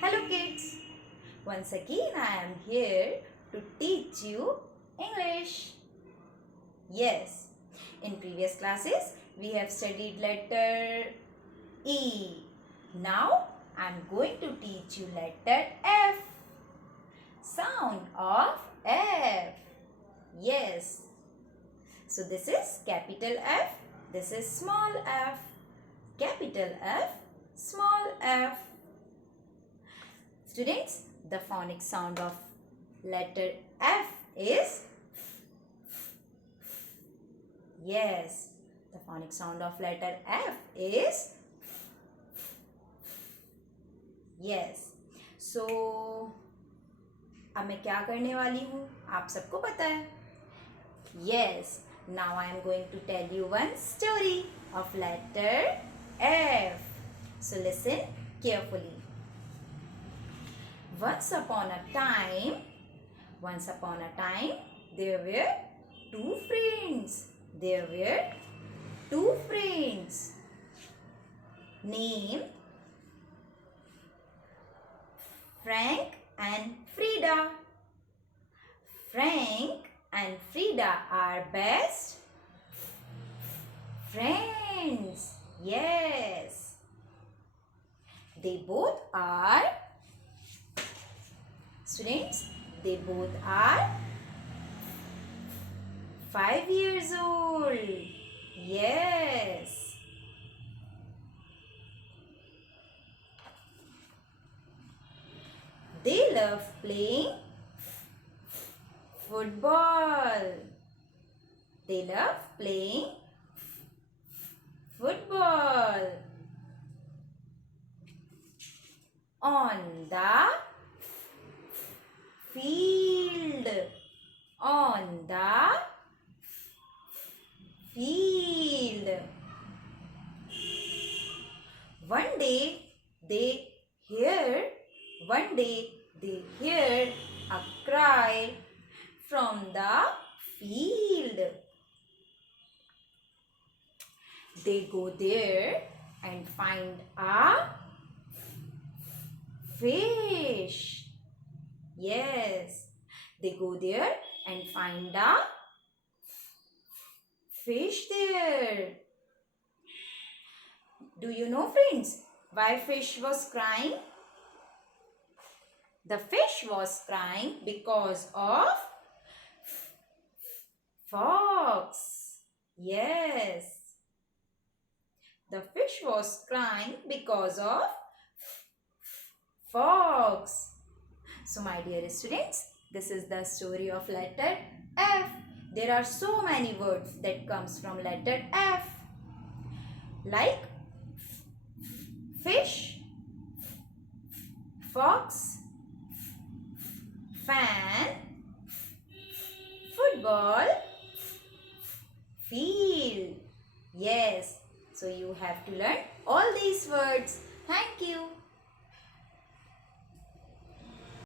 Hello kids, once again I am here to teach you English. Yes, in previous classes we have studied letter E. Now I am going to teach you letter F. Sound of F. Yes. So this is capital F, this is small f. Capital F, small f. Students, the phonic sound of letter F is yes. The phonic sound of letter F is yes. So अब मैं क्या करने वाली हूँ आप सबको पता है. Yes. Now I am going to tell you one story of letter F. So listen carefully. Once upon a time, there were two friends. Named Frank and Frida. Frank and Frida are best friends. Yes. They both are students, they both are 5 years old. Yes. They love playing football. They love playing football on the field. One day they heard a cry from the field. They go there and find a fish. Yes, they go there and find a fish there. Do you know, friends, why fish was crying? The fish was crying because of fox. Yes. The fish was crying because of fox. So my dear students, this is the story of letter F. There are so many words that comes from letter F. Like fish, fox, fan, football, field. Yes, so you have to learn all these words. Thank you.